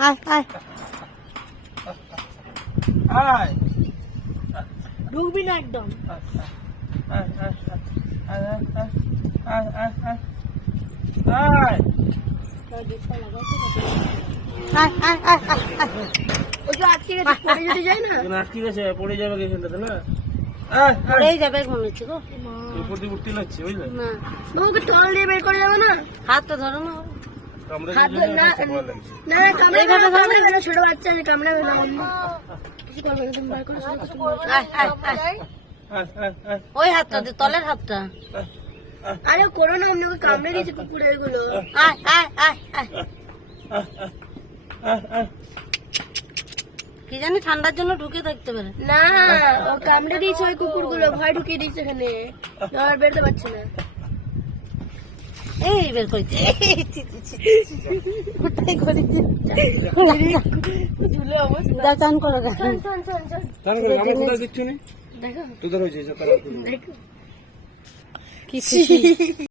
আয় আয়। আয়। ঢুকবি না একদম। পড়ে যাবে এখানটাতে না? পড়েই যাবে মনে হচ্ছে বুঝলে? না। বের করে না? হাত তো ধরো না। হাত না কামড়ে না কামড়ে না ছোট বাচ্চা কামড়ে না কিছু করবে না তুমি বার করে শুনে কিছু বলবে না। আয় আয় আয়। আয় আয় আয় ওই হাতটা দে তলের হাতটা। আরে করো না অন্যকে কামড়ে দিয়েছে কুকুর এগুলো আয় আয় আয় আয়। আয় আয় কি জানি ঠান্ডার জন্য ঢুকে থাকতে পারে। না ও কামড়ে দিয়েছে ওই কুকুরগুলো ভয় ঢুকিয়ে দিয়েছে এখানে। আর বেরোতে পারছে না। এই বের করে কোথায় করে কি